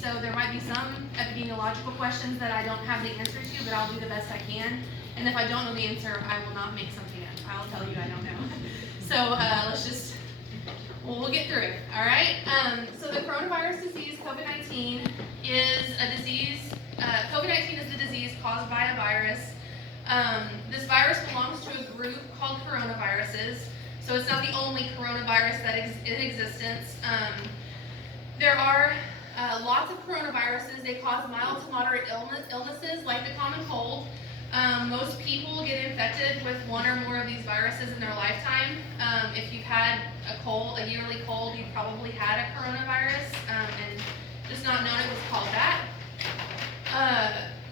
so there might be some epidemiological questions that I don't have the answer to, but I'll do the best I can. And if I don't know the answer, I will not make something up. I'll tell you I don't know. So we'll get through it, all right? So the coronavirus disease, COVID-19, is a disease. COVID-19 is a disease caused by a virus. This virus belongs to a group called coronaviruses, so it's not the only coronavirus that is in existence. There are lots of coronaviruses. They cause mild to moderate illnesses like the common cold. Most people get infected with one or more of these viruses in their lifetime. If you've had a yearly cold, you've probably had a coronavirus and just not known it was called that.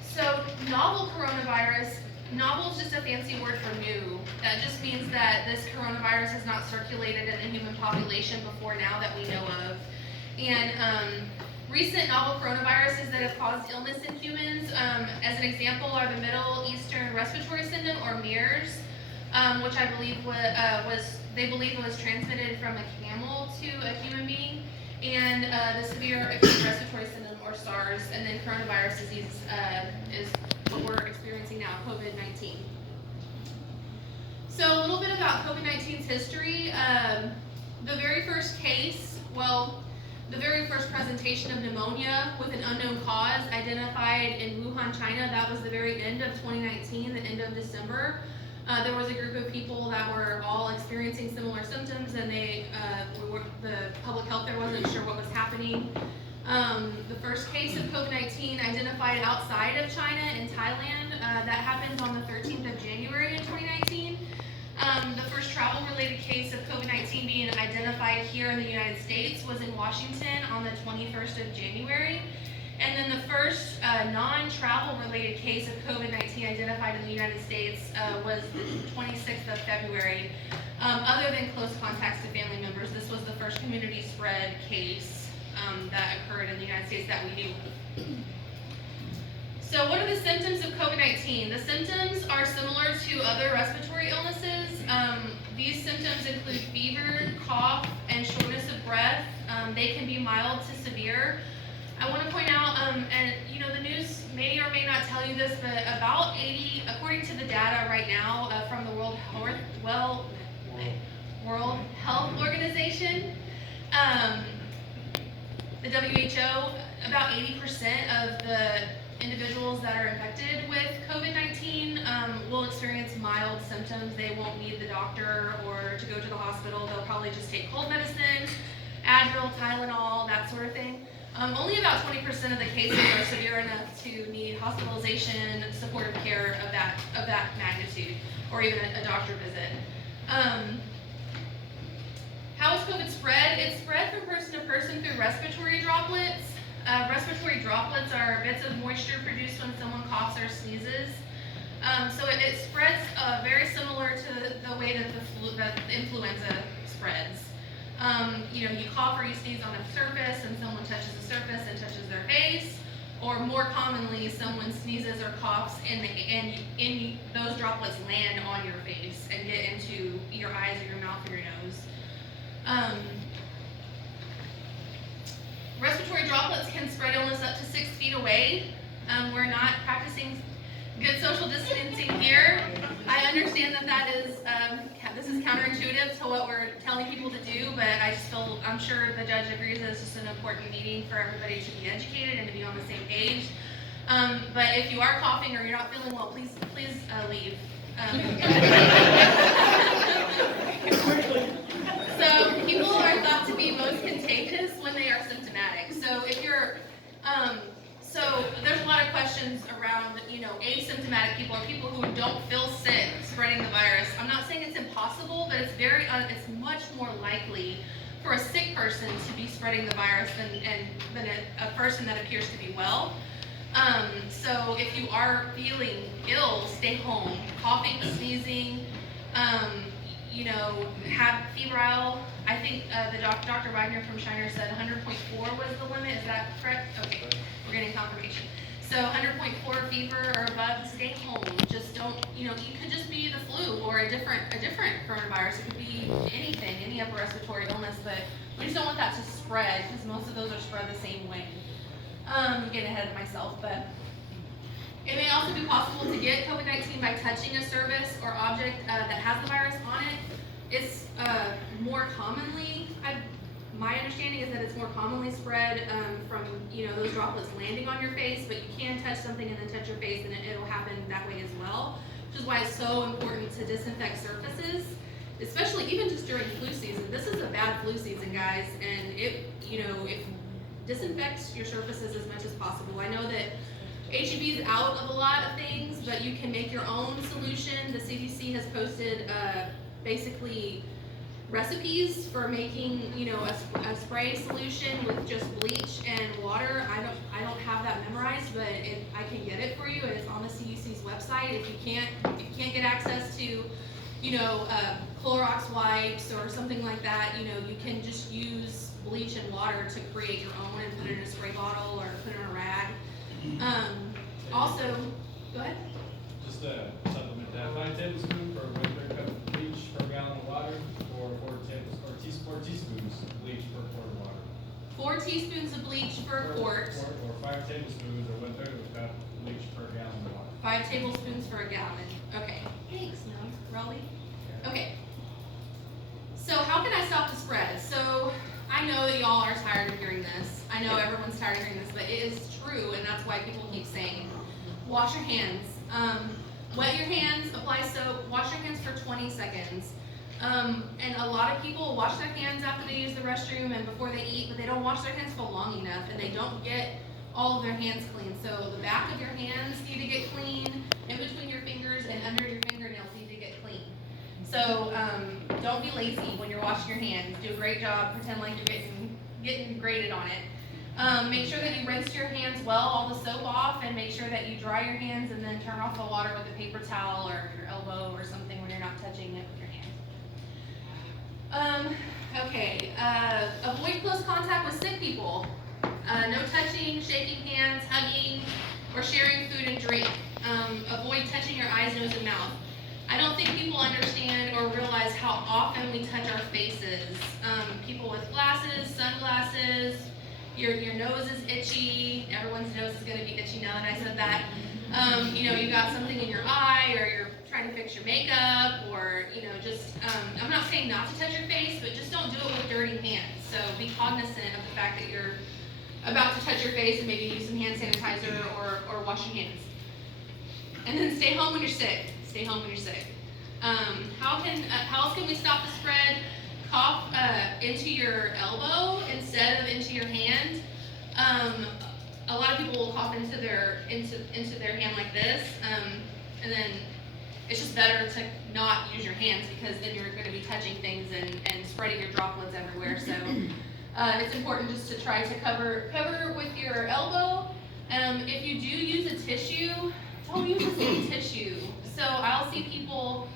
So novel coronavirus, novel is just a fancy word for new. That just means that this coronavirus has not circulated in the human population before now that we know of. And recent novel coronaviruses that have caused illness in humans, as an example, are the Middle Eastern Respiratory Syndrome, or MERS, which I believe they believe was transmitted from a camel to a human being, and the Severe Acute Respiratory Syndrome, or SARS, and then coronavirus disease is what we're experiencing now, COVID-19. So a little bit about COVID-19's history. The very first case, the very first presentation of pneumonia with an unknown cause identified in Wuhan, China, that was the very end of 2019, the end of December. There was a group of people that were all experiencing similar symptoms, and the public health there wasn't sure what was happening. The first case of COVID-19 identified outside of China in Thailand, that happened on the 13th of January in 2019. The first travel-related case of COVID-19 being identified here in the United States was in Washington on the 21st of January. And then the first non-travel related case of COVID-19 identified in the United States was the 26th of February. Other than close contacts to family members, this was the first community spread case that occurred in the United States that we knew of. So what are the symptoms of COVID-19? The symptoms are similar to other respiratory illnesses. These symptoms include fever, cough, and shortness of breath. They can be mild to severe. I want to point out, and the news may or may not tell you this, but about 80, according to the data right now from the World Health Organization, the WHO, about 80% of the individuals that are infected with COVID-19 will experience mild symptoms. They won't need the doctor or to go to the hospital. They'll probably just take cold medicine, Advil, Tylenol, that sort of thing. Only about 20% of the cases are severe enough to need hospitalization, supportive care of that magnitude, or even a doctor visit. How is COVID spread? It's spread from person to person through respiratory droplets. Respiratory droplets are bits of moisture produced when someone coughs or sneezes. So it spreads very similar to the way that the influenza spreads. You cough or you sneeze on a surface and someone touches the surface and touches their face, or more commonly, someone sneezes or coughs and those droplets land on your face and get into your eyes or your mouth or your nose. Respiratory droplets can spread illness up to 6 feet away. We're not practicing good social distancing here. I understand that this is counterintuitive to what we're telling people to do, but I'm sure the judge agrees that it's just an important meeting for everybody to be educated and to be on the same page. But if you are coughing or you're not feeling well, please leave. So people are thought to be most contagious when they are symptomatic. So if you're, so there's a lot of questions around, asymptomatic people, or people who don't feel sick spreading the virus. I'm not saying it's impossible, but it's much more likely for a sick person to be spreading the virus than a person that appears to be well. So if you are feeling ill, stay home. Coughing, sneezing, have febrile. I think the Dr. Wagner from Shiner said 100.4 was the limit. Is that correct? Okay, we're getting confirmation. So 100.4 fever or above, stay home. Just don't, it could just be the flu or a different coronavirus. It could be anything, any upper respiratory illness, but we just don't want that to spread because most of those are spread the same way. Getting ahead of myself, but it may also be possible to get COVID-19 by touching a service or object that has the virus on it. It's more commonly, my understanding is that it's more commonly spread from those droplets landing on your face, but you can touch something and then touch your face and it'll happen that way as well, which is why it's so important to disinfect surfaces, especially even just during flu season. This is a bad flu season, guys, and it disinfect your surfaces as much as possible. I know that HEB is out of a lot of things, but you can make your own solution. The CDC has posted basically recipes for making a spray solution with just bleach and water. I don't have that memorized, but I can get it for you, and it's on the CDC's website. If you can't get access to Clorox wipes or something like that, you can just use bleach and water to create your own and put it in a spray bottle or put it in a rag. Also, go ahead. Just a supplement that. 5 tablespoons for 1/3 cup of bleach per gallon of water, or 4 teaspoons of bleach per quart of water. 4 teaspoons of bleach per quart. Or 5 tablespoons or 1/3 of a cup of bleach per gallon of water. 5 tablespoons for a gallon. Okay. Thanks, Raleigh. Okay. So how can I stop the spread? So I know that y'all are tired of hearing this. I know everyone's tired of hearing this, but it is true, and that's why people keep saying, wash your hands. Wet your hands, apply soap, wash your hands for 20 seconds. And a lot of people wash their hands after they use the restroom and before they eat, but they don't wash their hands for long enough, and they don't get all of their hands clean. So the back of your hands need to get clean, in between your fingers and under your fingernails need to get clean. So don't be lazy when you're washing your hands. Do a great job. Pretend like you're getting graded on it. Make sure that you rinse your hands well, all the soap off, and make sure that you dry your hands and then turn off the water with a paper towel or your elbow or something when you're not touching it with your hand. Okay, avoid close contact with sick people. No touching, shaking hands, hugging, or sharing food and drink. Avoid touching your eyes, nose, and mouth. I don't think people understand or realize how often we touch our faces. People with glasses, sunglasses, your nose is itchy. Everyone's nose is going to be itchy now that I said that. You got something in your eye, or you're trying to fix your makeup, or I'm not saying not to touch your face, but just don't do it with dirty hands. So be cognizant of the fact that you're about to touch your face and maybe use some hand sanitizer or wash your hands. And then stay home when you're sick. Stay home when you're sick. How else can we stop the spread? Cough into your elbow instead of into your hand. A lot of people will cough into their hand like this, and then it's just better to not use your hands, because then you're going to be touching things and spreading your droplets everywhere. So it's important just to try to cover with your elbow. If you do use a tissue, don't use the same tissue. So I'll see people,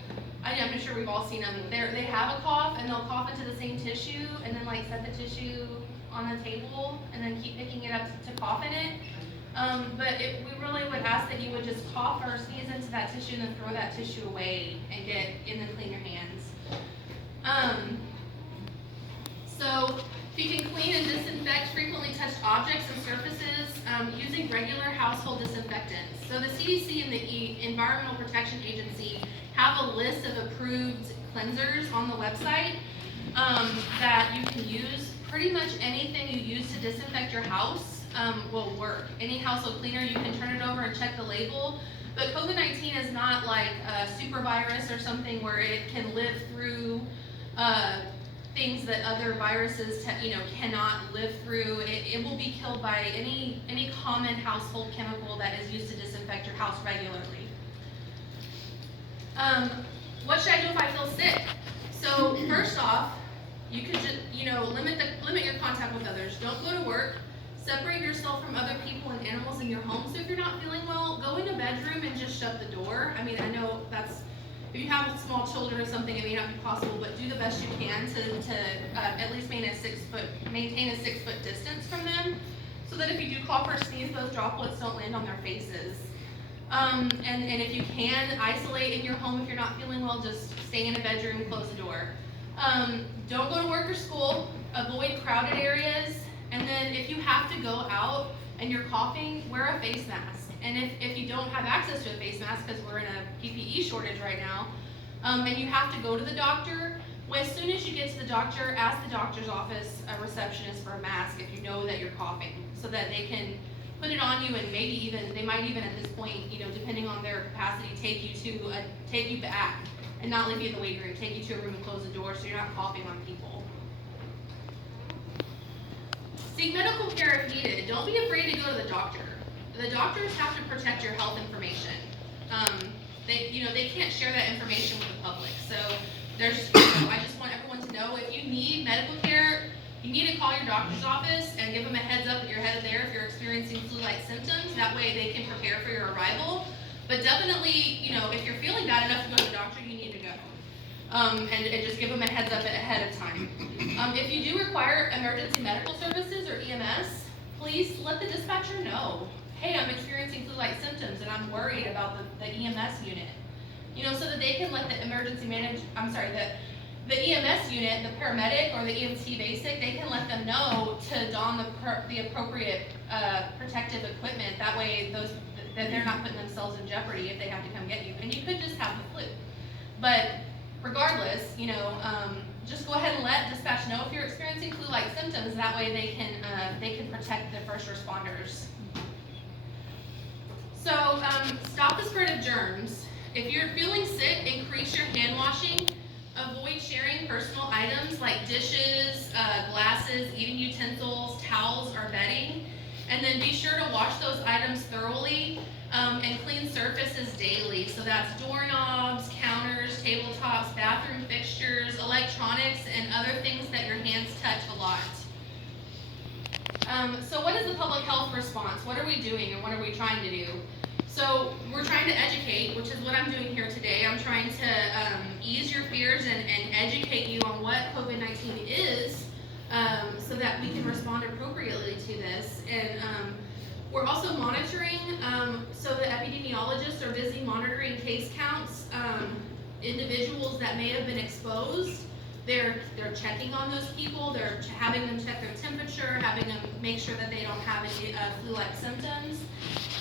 I'm sure we've all seen them, they have a cough and they'll cough into the same tissue and then set the tissue on the table and then keep picking it up to cough in it. But we really would ask that you would just cough or sneeze into that tissue and then throw that tissue away and then clean your hands. So if you can clean and disinfect frequently touched objects and surfaces using regular household disinfectants. So the CDC and the Environmental Protection Agency have a list of approved cleansers on the website that you can use. Pretty much anything you use to disinfect your house will work. Any household cleaner, you can turn it over and check the label. But COVID-19 is not like a super virus or something where it can live through things that other viruses cannot live through. It will be killed by any common household chemical that is used to disinfect your house regularly. What should I do if I feel sick? So first off, you can just limit your contact with others. Don't go to work. Separate yourself from other people and animals in your home. So if you're not feeling well, go in a bedroom and just shut the door. I know that's, if you have small children or something, it may not be possible, but do the best you can to at least maintain a 6 foot distance from them, so that if you do cough or sneeze, those droplets don't land on their faces. And if you can, isolate in your home if you're not feeling well. Just stay in a bedroom, close the door. Don't go to work or school. Avoid crowded areas. And then if you have to go out and you're coughing, wear a face mask. And if you don't have access to a face mask, because we're in a PPE shortage right now, and you have to go to the doctor, well, as soon as you get to the doctor, ask the doctor's office receptionist for a mask if you know that you're coughing, so that they can put it on you, and maybe even, they might even at this point, depending on their capacity, take you back and not leave you in the waiting room, take you to a room and close the door so you're not coughing on people. Seek medical care if needed. Don't be afraid to go to the doctor. The doctors have to protect your health information. They can't share that information with the public. So I just want everyone to know, if you need medical care, you need to call your doctor's office and give them a heads up that you're headed there if you're experiencing flu-like symptoms. That way they can prepare for your arrival. But definitely, if you're feeling bad enough to go to the doctor, you need to go. And just give them a heads up ahead of time. If you do require emergency medical services or EMS, please let the dispatcher know. Hey, I'm experiencing flu-like symptoms and I'm worried about the EMS unit. So that they can let the the EMS unit, the paramedic or the EMT basic, they can let them know to don the appropriate protective equipment. That way that they're not putting themselves in jeopardy if they have to come get you. And you could just have the flu. But regardless, just go ahead and let dispatch know if you're experiencing flu-like symptoms. That way they can protect the first responders. So stop the spread of germs. If you're feeling sick, increase your hand washing. Avoid sharing personal items like dishes, glasses, eating utensils, towels, or bedding. And then be sure to wash those items thoroughly and clean surfaces daily. So that's doorknobs, counters, tabletops, bathroom fixtures, electronics, and other things that your hands touch a lot. So what is the public health response? What are we doing, and what are we trying to do? So we're trying to educate, which is what I'm doing here today. I'm trying to ease your fears and educate you on what COVID-19 is, so that we can respond appropriately to this. And we're also monitoring, so the epidemiologists are busy monitoring case counts, individuals that may have been exposed. They're checking on those people. They're having them check their temperature, having them make sure that they don't have any flu-like symptoms.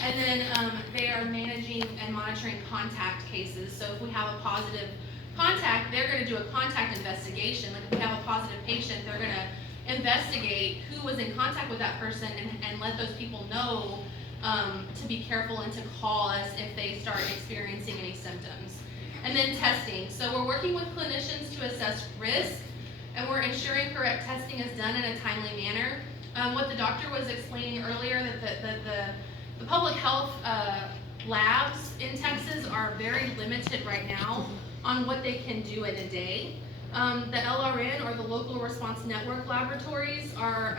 And then they are managing and monitoring contact cases. So if we have a positive contact, they're going to do a contact investigation. Like if we have a positive patient, they're going to investigate who was in contact with that person and let those people know to be careful and to call us if they start experiencing any symptoms. And then testing. So we're working with clinicians to assess risk, and we're ensuring correct testing is done in a timely manner. What the doctor was explaining earlier, that the public health labs in Texas are very limited right now on what they can do in a day. The LRN, or the Local Response Network laboratories, are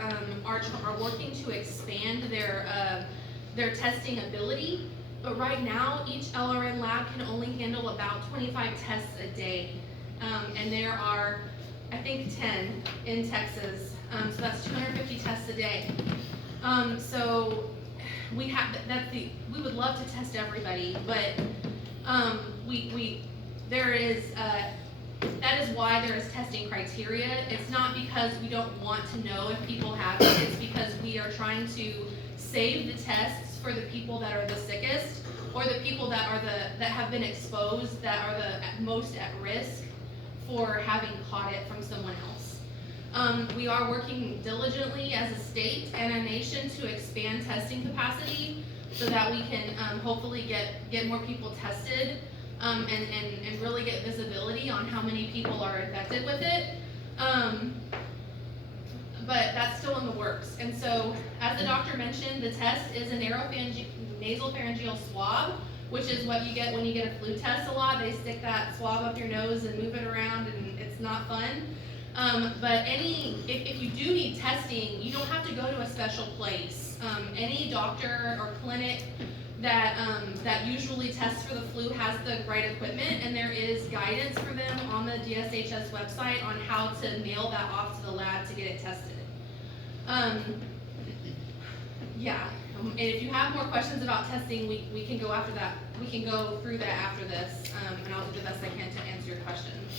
working to expand their testing ability. But right now, each LRN lab can only handle about 25 tests a day. And there are, I think, 10 in Texas. So that's 250 tests a day. So we have, we would love to test everybody, but that is why there is testing criteria. It's not because we don't want to know if people have it. It's because we are trying to save the tests for the people that are the sickest, or the people that have been exposed, that are the most at risk for having caught it from someone else. We are working diligently as a state and a nation to expand testing capacity so that we can hopefully get more people tested and really get visibility on how many people are infected with it. But that's still in the works. And so, as the doctor mentioned, the test is a nasopharyngeal swab, which is what you get when you get a flu test a lot. They stick that swab up your nose and move it around, and it's not fun. But if you do need testing, you don't have to go to a special place. Any doctor or clinic that usually tests for the flu has the right equipment, and there is guidance for them on the DSHS website on how to mail that off to the lab to get it tested. And if you have more questions about testing, we can go after that. We can go through that after this, and I'll do the best I can to answer your questions.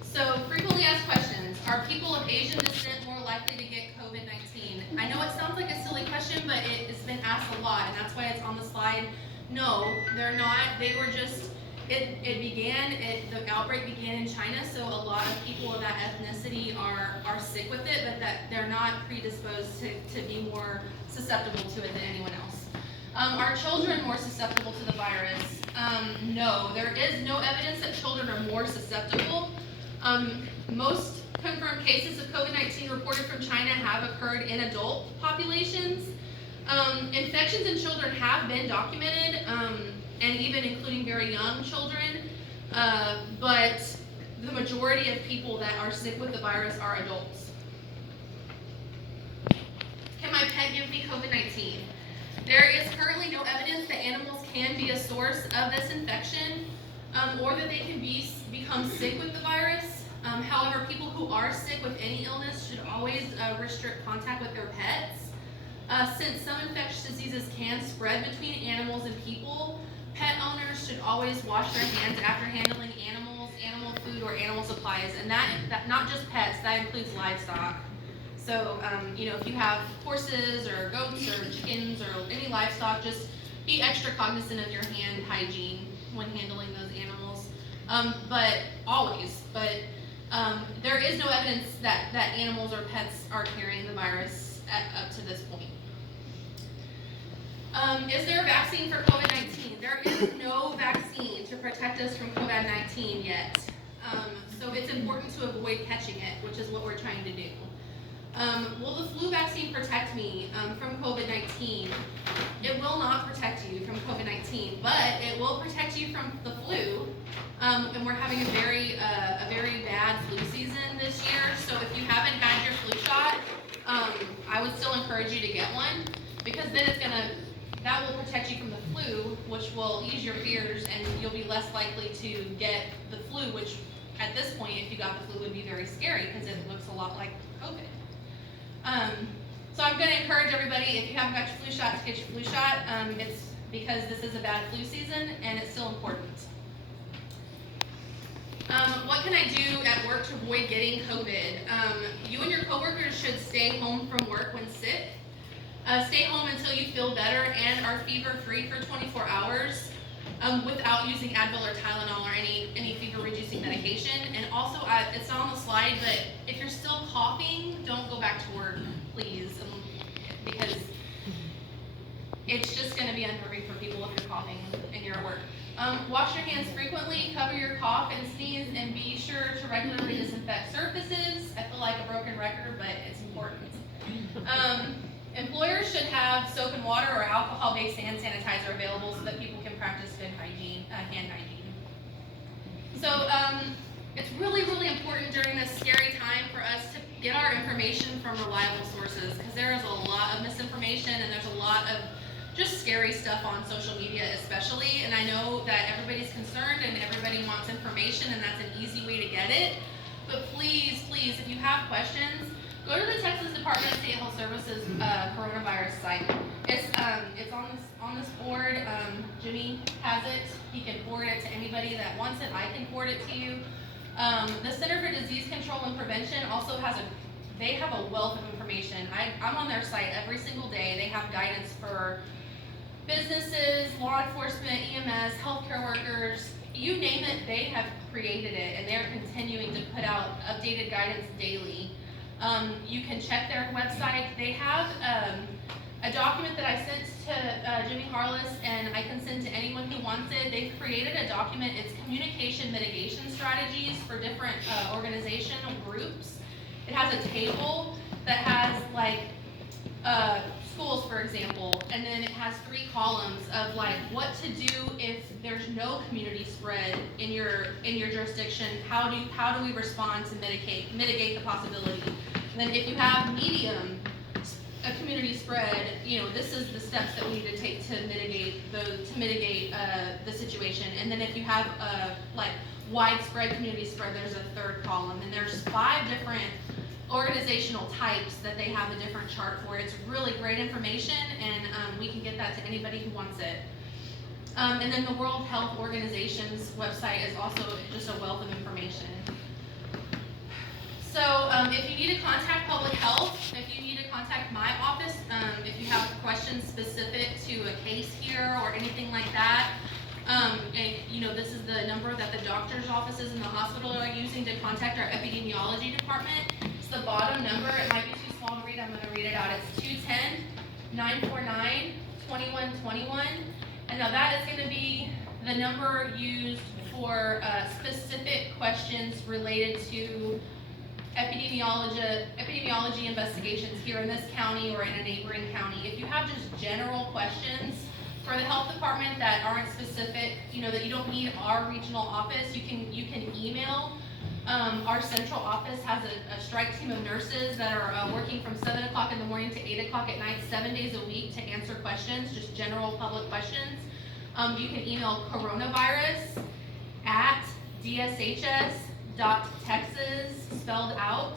So, frequently asked questions: are people of Asian descent more likely to get COVID-19? I know it sounds like a silly question, but it's been lot, and that's why it's on the slide. No, they're not. They were just, the outbreak began in China, so a lot of people of that ethnicity are sick with it, but that they're not predisposed to be more susceptible to it than anyone else. Are children more susceptible to the virus? No, there is no evidence that children are more susceptible. Most confirmed cases of COVID-19 reported from China have occurred in adult populations. Infections in children have been documented, and even including very young children, but the majority of people that are sick with the virus are adults. Can my pet give me COVID-19? There is currently no evidence that animals can be a source of this infection, or that they can become sick with the virus. However, people who are sick with any illness should always restrict contact with their pets. Since some infectious diseases can spread between animals and people, pet owners should always wash their hands after handling animals, animal food, or animal supplies. And that not just pets, that includes livestock. So, if you have horses or goats or chickens or any livestock, just be extra cognizant of your hand hygiene when handling those animals. There is no evidence that animals or pets are carrying the virus up to this point. Is there a vaccine for COVID-19? There is no vaccine to protect us from COVID-19 yet. So it's important to avoid catching it, which is what we're trying to do. Will the flu vaccine protect me from COVID-19? It will not protect you from COVID-19, but it will protect you from the flu. And we're having a very bad flu season this year. So if you haven't had your flu shot, I would still encourage you to get one, because then that will protect you from the flu, which will ease your fears, and you'll be less likely to get the flu, which at this point, if you got the flu, would be very scary because it looks a lot like COVID. So I'm going to encourage everybody, if you haven't got your flu shot, to get your flu shot. It's because this is a bad flu season, and it's still important. What can I do at work to avoid getting COVID? You and your coworkers should stay home from work when sick. Stay home until you feel better and are fever-free for 24 hours without using Advil or Tylenol or any fever-reducing medication. And also, it's not on the slide, but if you're still coughing, don't go back to work, please, because it's just going to be unnerving for people if you're coughing and you're at work. Wash your hands frequently, cover your cough and sneeze, and be sure to regularly disinfect surfaces. I feel like a broken record, but it's important. Employers should have soap and water or alcohol-based hand sanitizer available so that people can practice good hygiene, hand hygiene. So it's really, really important during this scary time for us to get our information from reliable sources, because there is a lot of misinformation and there's a lot of just scary stuff on social media especially, and I know that everybody's concerned and everybody wants information, and that's an easy way to get it. But please, please, if you have questions, go to the Texas Department of State Health Services coronavirus site. It's on this board. Jimmy has it. He can forward it to anybody that wants it. I can forward it to you. The Center for Disease Control and Prevention also has they have a wealth of information. I'm on their site every single day. They have guidance for businesses, law enforcement, EMS, healthcare workers, you name it, they have created it, and they're continuing to put out updated guidance daily. You can check their website. They have a document that I sent to Jimmy Harless, and I can send to anyone who wants it. They've created a document. It's communication mitigation strategies for different organizational groups. It has a table that has schools, for example, and then it has 3 columns of what to do if there's no community spread in your jurisdiction. How do we respond to mitigate the possibility? And then if you have a community spread, this is the steps that we need to take to mitigate the situation. And then if you have widespread community spread, there's a 3rd column, and there's 5 different organizational types that they have a different chart for. It's really great information, and we can get that to anybody who wants it. And then the World Health Organization's website is also just a wealth of information. So if you need to contact public health, if you need to contact my office, if you have questions questions specific to a case here or anything like that, and this is the number that the doctor's offices in the hospital are using to contact our epidemiology department. It's the bottom number. It might be too small to read. I'm going to read it out. It's 210-949-2121. And now that is going to be the number used for specific questions related to epidemiology investigations here in this county or in a neighboring county. If you have just general questions for the health department that aren't specific, that you don't need our regional office, you can email. Our central office has a strike team of nurses that are working from 7 o'clock in the morning to 8 o'clock at night, 7 days a week to answer questions, just general public questions. You can email coronavirus@dshs.texas spelled out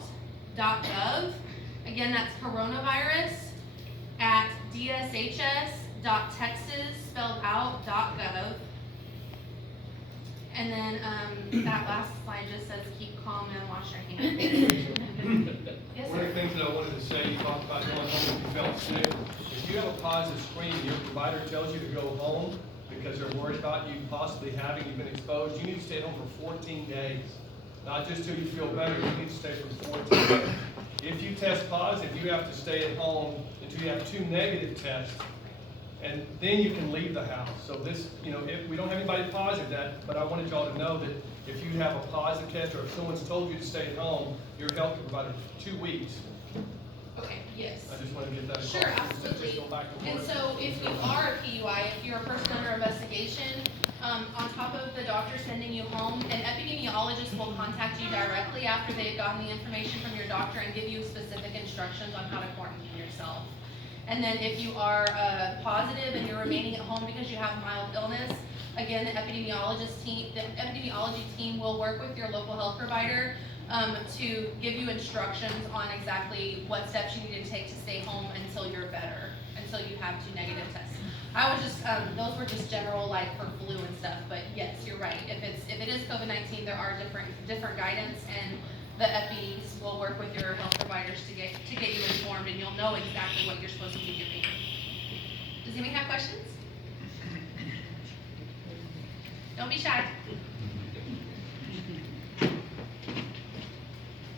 .gov. Again, that's coronavirus@dshs.texas spelled out .gov. And then that last slide just says keep calm and wash your hands. Yes, One of the things that I wanted to say, you talked about going home if you felt sick. If you have a positive screen, your provider tells you to go home because they're worried about you possibly you've been exposed, you need to stay home for 14 days. Not just till you feel better, you need to stay for 14 days. If you test positive, you have to stay at home until you have 2 negative tests, and then you can leave the house. So this, if we don't have anybody positive but I wanted y'all to know that if you have a positive test or if someone's told you to stay at home, your health provider for 2 weeks. Okay, yes. I just want to get that across. Sure, absolutely. Go back to work. And so if you are a PUI, if you're a person under investigation, on top of the doctor sending you home, an epidemiologist will contact you directly after they've gotten the information from your doctor and give you specific instructions on how to quarantine yourself. And then if you are positive and you're remaining at home because you have mild illness, again, the epidemiology team will work with your local health provider to give you instructions on exactly what steps you need to take to stay home until you're better, until you have 2 negative tests. I was just, those were just general, like for flu and stuff, but yes, you're right. If it is COVID-19, there are different guidance, and the EPIs will work with your health providers to get you informed, and you'll know exactly what you're supposed to be doing. Does anybody have questions? Don't be shy.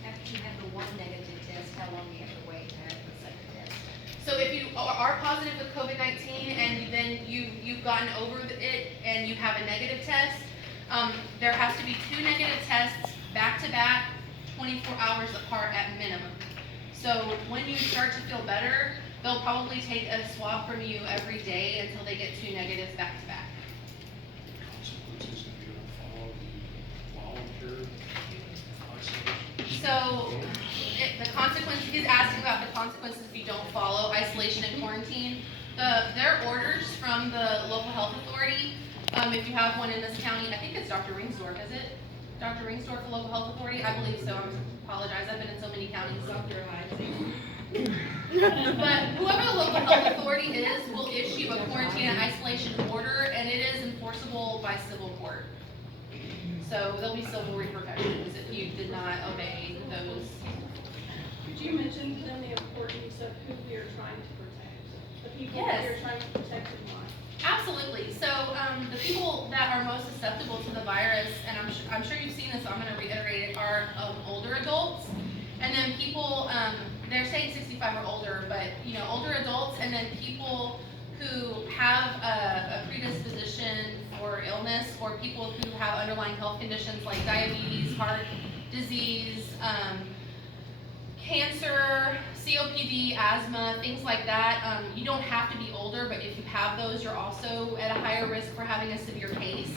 After you have the 1 negative test, how long do you have to wait to have the second test? So if you are positive with COVID-19 and then you've gotten over it and you have a negative test, there has to be 2 negative tests back to back, 24 hours apart at minimum. So when you start to feel better, they'll probably take a swab from you every day until they get 2 negatives back to back. Consequences if you don't follow the voluntary isolation? So the consequence, he's asking about the consequences if you don't follow isolation and quarantine. There are orders from the local health authority. If you have one in this county, I think it's Dr. Ringsdorf, is it? Dr. Ringsdorf, the local health authority? I believe so. I apologize. I've been in so many counties. Dr. Hines. But whoever the local health authority is will issue a quarantine and isolation order, and it is enforceable by civil court. So there'll be civil repercussions if you did not obey those. Could you mention then the importance of who we are trying to protect? The people Yes. that we are trying to protect and why? Absolutely. So the people that are most susceptible to the virus, and I'm sure you've seen this, so I'm going to reiterate it, are older adults, and then people. They're saying 65 or older, but older adults, and then people who have a predisposition for illness, or people who have underlying health conditions like diabetes, heart disease, cancer, COPD, asthma, things like that. You don't have to be older, but if you have those, you're also at a higher risk for having a severe case.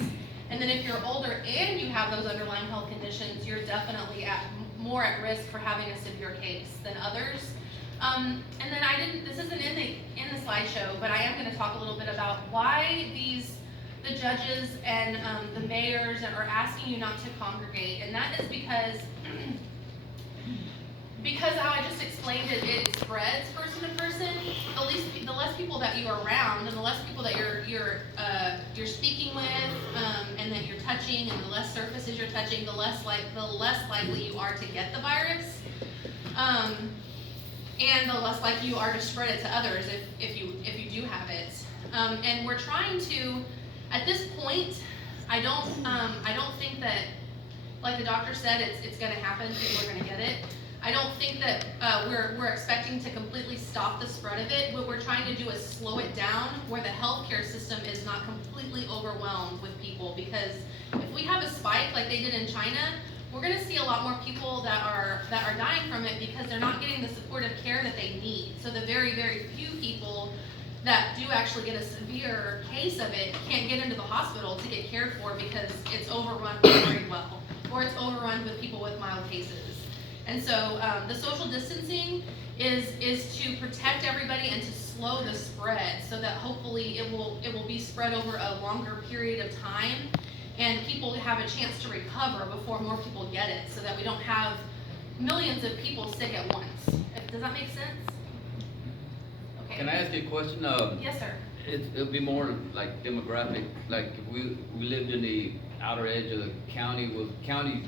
And then if you're older and you have those underlying health conditions, you're definitely more at risk for having a severe case than others. And then this isn't in the slideshow, but I am going to talk a little bit about why the judges and the mayors are asking you not to congregate, and that is because how I just explained it, it spreads person to person. The less people that you are around, and the less people that you're speaking with, and that you're touching, and the less surfaces you're touching, the less likely you are to get the virus. and the less likely you are to spread it to others if you do have it. And we're trying to, at this point, I don't think that, like the doctor said, it's gonna happen, people are gonna get it. I don't think that we're expecting to completely stop the spread of it. What we're trying to do is slow it down where the healthcare system is not completely overwhelmed with people, because if we have a spike like they did in China, we're gonna see a lot more people that are dying from it because they're not getting the supportive care that they need. So the very, very few people that do actually get a severe case of it can't get into the hospital to get cared for because it's overrun very well, or it's overrun with people with mild cases. And so the social distancing is to protect everybody and to slow the spread so that hopefully it will be spread over a longer period of time and people have a chance to recover before more people get it, so that we don't have millions of people sick at once. Does that make sense? Okay. Can I ask you a question? Yes, sir. It'll be more like demographic, like if we lived in the outer edge of the county, was the county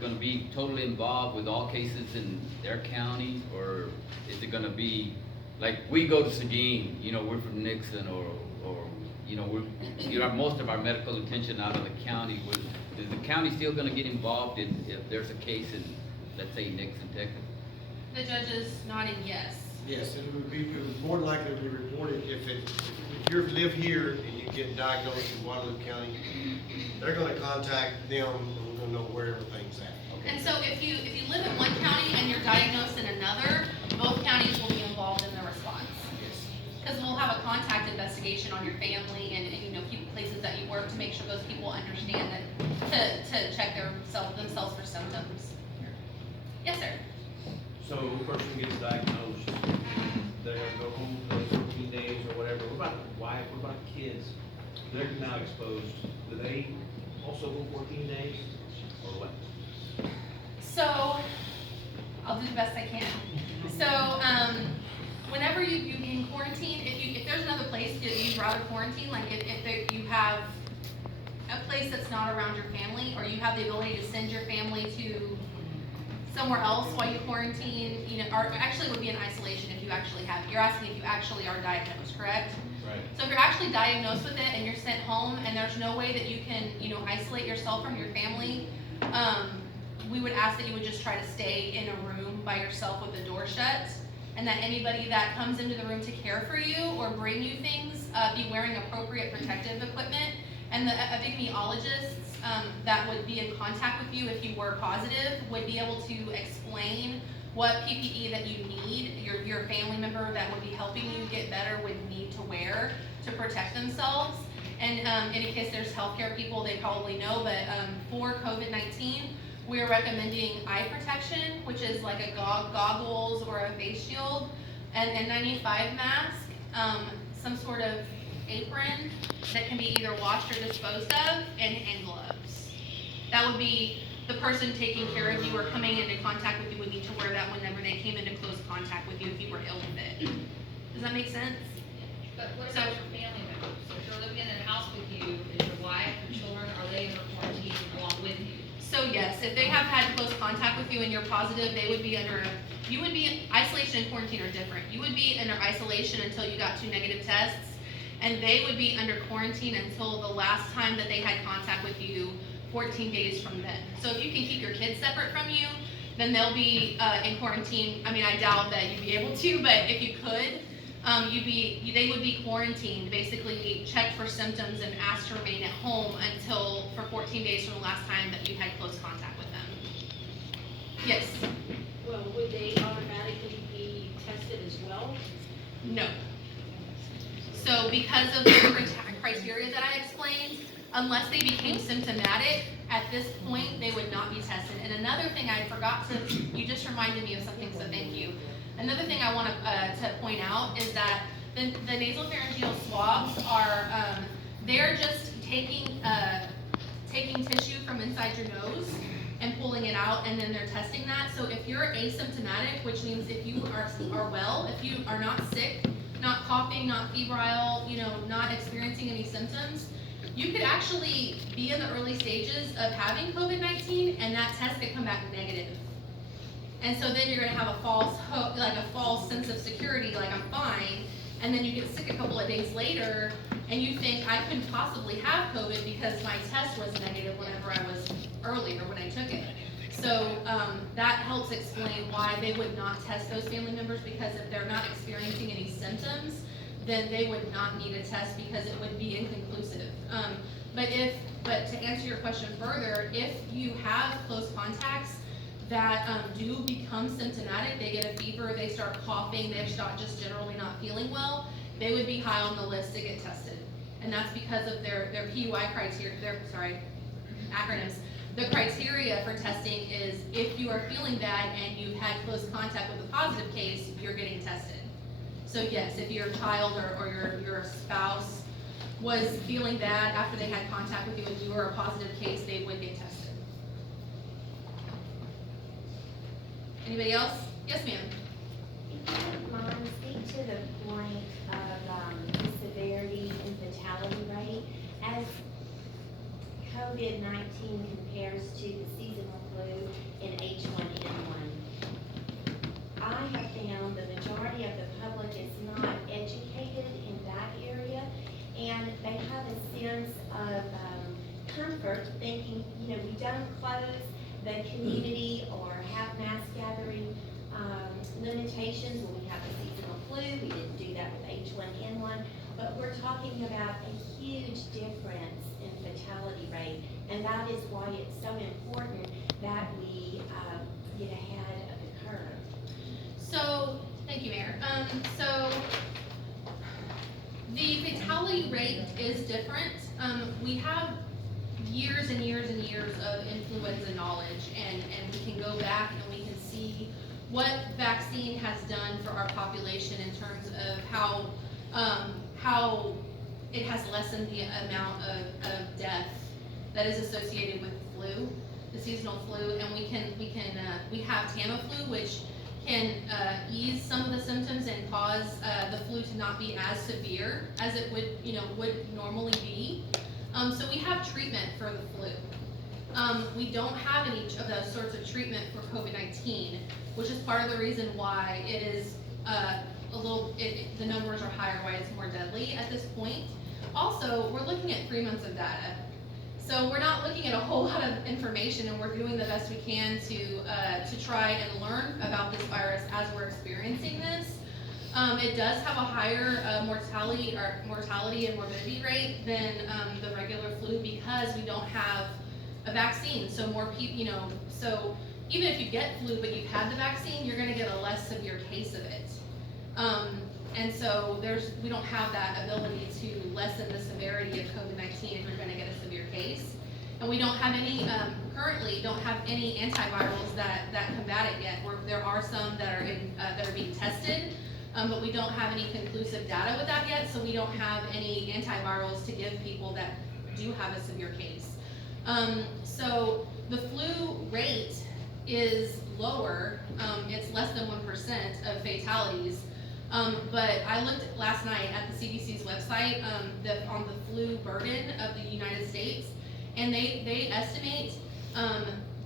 gonna be totally involved with all cases in their county? Or is it gonna be, like, we go to Seguin, you know, we're from Nixon, or you know, most of our medical attention out of the county. Is the county still gonna get involved if there's a case in, let's say, Nixon, Texas? The judge is nodding yes. Yes, it would more than likely be reported if you live here and you get diagnosed in Guadalupe County, they're gonna contact them and we're gonna know where everything's at. And so if you live in one county and you're diagnosed in another, both counties will be involved in the response. Because we'll have a contact investigation on your family and you know, places that you work to make sure those people understand that to check themselves for symptoms. Yes, sir. So a person gets diagnosed, they're gonna go home for those 14 days or whatever. What about the wife, what about the kids? They're now exposed. Do they also go 14 days or what? So, I'll do the best I can. So, whenever you in quarantine, if there's another place that you'd rather quarantine, like if you have a place that's not around your family, or you have the ability to send your family to somewhere else while you quarantine, you know, or actually it would be in isolation if you actually have, you're asking if you actually are diagnosed, correct? Right. So if you're actually diagnosed with it and you're sent home and there's no way that you can, you know, isolate yourself from your family, we would ask that you would just try to stay in a room by yourself with the door shut, and that anybody that comes into the room to care for you or bring you things be wearing appropriate protective equipment. And the epidemiologists that would be in contact with you if you were positive would be able to explain what PPE that you need, your family member that would be helping you get better would need to wear to protect themselves. And in case there's healthcare people, they probably know, but for COVID-19, we're recommending eye protection, which is like a goggles or a face shield, and N95 mask, some sort of apron that can be either washed or disposed of, and hand gloves. That would be the person taking care of you or coming into contact with you would need to wear that whenever they came into close contact with you if you were ill with it. Does that make sense? But what about your family members? So if you're living in a house with you, is your wife, your children, are they under quarantine along with you? So yes, if they have had close contact with you and you're positive, they would be under, you would be, isolation and quarantine are different. You would be under isolation until you got 2 negative tests, and they would be under quarantine until the last time that they had contact with you 14 days from then. So if you can keep your kids separate from you, then they'll be in quarantine. I mean, I doubt that you'd be able to, but if you could, they would be quarantined, basically checked for symptoms and asked to remain at home for 14 days from the last time that you had close contact with them. Yes? Well, would they automatically be tested as well? No. So because of the criteria that I explained, unless they became symptomatic, at this point, they would not be tested. And another thing I forgot to, you just reminded me of something, so thank you. Another thing I want to point out is that the nasopharyngeal swabs are, they're just taking tissue from inside your nose and pulling it out, and then they're testing that. So if you're asymptomatic, which means if you are well, if you are not sick, not coughing, not febrile, you know, not experiencing any symptoms, you could actually be in the early stages of having COVID-19, and that test could come back negative. And so then you're gonna have a false hope, like a false sense of security, like I'm fine, and then you get sick a couple of days later, and you think I couldn't possibly have COVID because my test was negative whenever I was earlier when I took it. So, that helps explain why they would not test those family members, because if they're not experiencing any symptoms, then they would not need a test because it would be inconclusive. But to answer your question further, if you have close contacts that do become symptomatic, they get a fever, they start coughing, they start just generally not feeling well, they would be high on the list to get tested. And that's because of their PUI criteria, acronyms. The criteria for testing is if you are feeling bad and you've had close contact with a positive case, you're getting tested. So yes, if your child or your spouse was feeling bad after they had contact with you and you were a positive case, they would get tested. Anybody else? Yes, ma'am. If you don't mind, speak to the point of the severity and fatality rate as COVID-19 compares to the seasonal flu and H1N1. I have found the majority of the public is not educated in that area, and they have a sense of comfort thinking, we don't close the community or have mass gathering limitations when we have the seasonal flu. We didn't do that with H1N1, but we're talking about a huge difference in fatality rate, and that is why it's so important that we get ahead of the curve. So, thank you, Mayor. So, the fatality rate is different. We have years and years and years of influenza knowledge, and we can go back and we can see what vaccine has done for our population in terms of how it has lessened the amount of death that is associated with the flu, the seasonal flu, and we have Tamiflu, which can ease some of the symptoms and cause the flu to not be as severe as it would normally be. So we have treatment for the flu. We don't have any of those sorts of treatment for COVID-19, which is part of the reason why it is the numbers are higher, why it's more deadly at this point. Also, we're looking at 3 months of data. So we're not looking at a whole lot of information, and we're doing the best we can to try and learn about this virus as we're experiencing this. It does have a higher mortality and morbidity rate than the regular flu because we don't have a vaccine. So more people, so even if you get flu but you've had the vaccine, you're going to get a less severe case of it. And so we don't have that ability to lessen the severity of COVID-19 if you're going to get a severe case. And we don't have any, currently don't have any antivirals that combat it yet. There are some that are being tested, but we don't have any conclusive data with that yet, so we don't have any antivirals to give people that do have a severe case. So the flu rate is lower, it's less than 1% of fatalities. But I looked last night at the CDC's website on the flu burden of the United States, and they estimate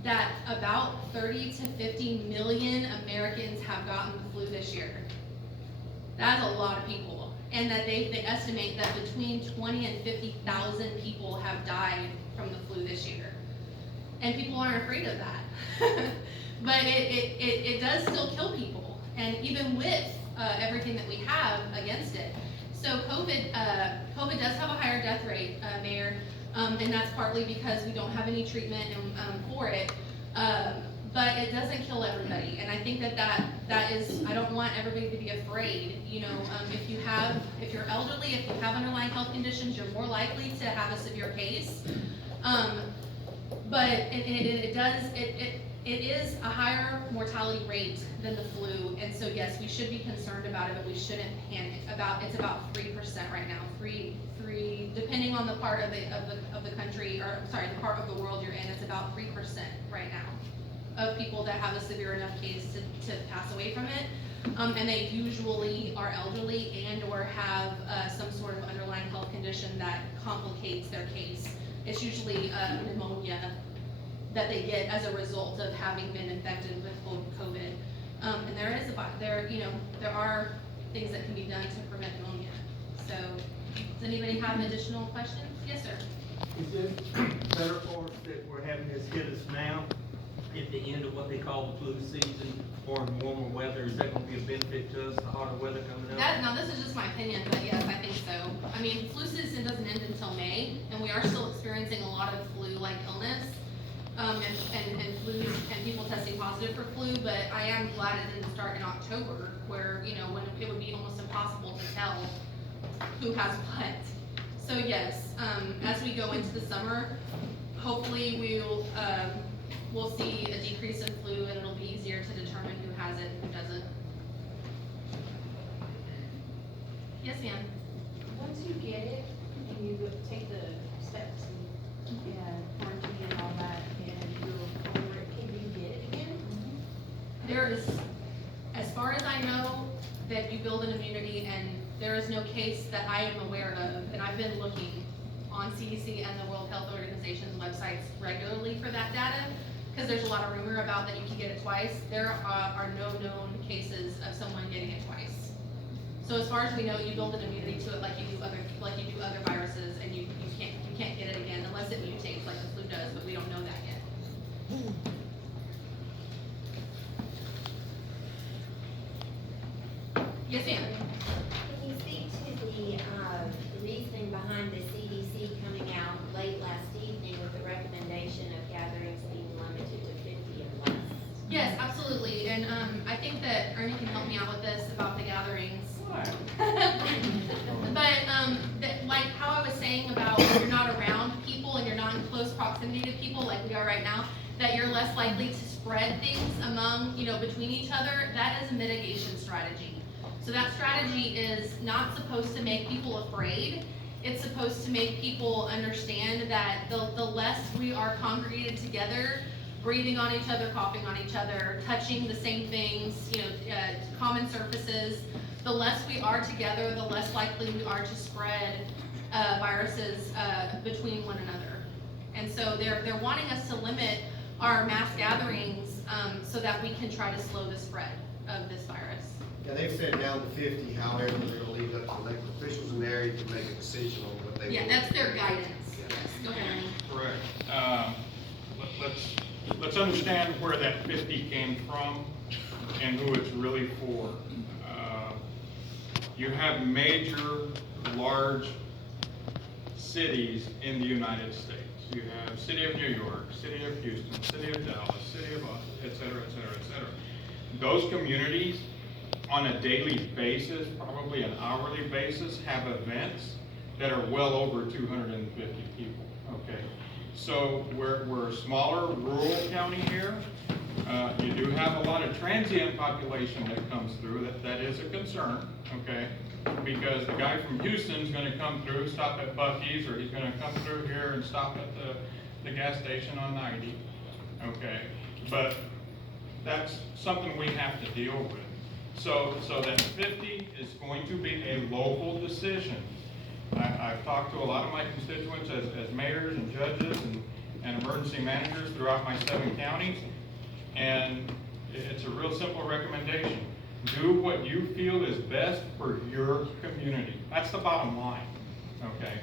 that about 30 to 50 million Americans have gotten the flu this year. That's a lot of people, and that they estimate that between 20 and 50,000 people have died from the flu this year, and people aren't afraid of that. But it does still kill people, and even with everything that we have against it. So COVID does have a higher death rate, Mayor, and that's partly because we don't have any treatment for it. But it doesn't kill everybody, and I think that is, I don't want everybody to be afraid. If you're elderly, if you have underlying health conditions, you're more likely to have a severe case. But it is a higher mortality rate than the flu, and so yes, we should be concerned about it, but we shouldn't panic. It's about 3% right now. Three, depending on the part of the country, or sorry, the part of the world you're in, it's about 3% right now of people that have a severe enough case to pass away from it. And they usually are elderly and or have some sort of underlying health condition that complicates their case. It's usually pneumonia that they get as a result of having been infected with COVID. And there are things that can be done to prevent pneumonia. So, does anybody have additional questions? Yes, sir. Is it better for us that we're having this hit us now at the end of what they call the flu season or in warmer weather? Is that gonna be a benefit to us, the hotter weather coming up? Now, this is just my opinion, but yes, I think so. I mean, flu season doesn't end until May, and we are still experiencing a lot of flu-like illness, and flu, and people testing positive for flu, but I am glad it didn't start in October, where, when it would be almost impossible to tell who has what. So yes, as we go into the summer, hopefully we'll see a decrease in flu, and it'll be easier to determine who has it and who doesn't. Yes, ma'am. Once you get it and you take the steps and quarantine and all that, and you're over it, can you get it again? There is, as far as I know, that you build an immunity, and there is no case that I am aware of, and I've been looking on CDC and the World Health Organization's websites regularly for that data, because there's a lot of rumor about that you can get it twice. There are no known cases of someone getting it twice. So as far as we know, you build an immunity to it like you do other viruses, and you can't get it again unless it mutates like the flu does, but we don't know that yet. Yes, ma'am. Can you speak to the reasoning behind the CDC coming out late last evening with the recommendation of gatherings being limited to 50 and less? Yes, absolutely, and I think that Ernie can help me out with this about the gatherings. But, like how I was saying about when you're not around people and you're not in close proximity to people like we are right now, that you're less likely to spread things among, between each other, that is a mitigation strategy. So that strategy is not supposed to make people afraid. It's supposed to make people understand that the less we are congregated together, breathing on each other, coughing on each other, touching the same things, common surfaces, the less we are together, the less likely we are to spread viruses between one another. And so they're wanting us to limit our mass gatherings so that we can try to slow the spread of this virus. Yeah, they've said down to 50, however, they're gonna leave it up to elected officials in the area to make a decision on what they want. Yeah, that's their guidance. Yes, go ahead, Ernie. Correct. Let's understand where that 50 came from and who it's really for. You have major, large cities in the United States. You have City of New York, City of Houston, City of Dallas, City of Austin, et cetera, et cetera, et cetera. Those communities, on a daily basis, probably an hourly basis, have events that are well over 250 people, okay? So we're a smaller rural county here. You do have a lot of transient population that comes through. That is a concern, okay? Because the guy from Houston's gonna come through, stop at Buc-ee's, or he's gonna come through here and stop at the gas station on 90, okay? But that's something we have to deal with. So that 50 is going to be a local decision. I've talked to a lot of my constituents as mayors and judges and emergency managers throughout my 7 counties, and it's a real simple recommendation. Do what you feel is best for your community. That's the bottom line, okay?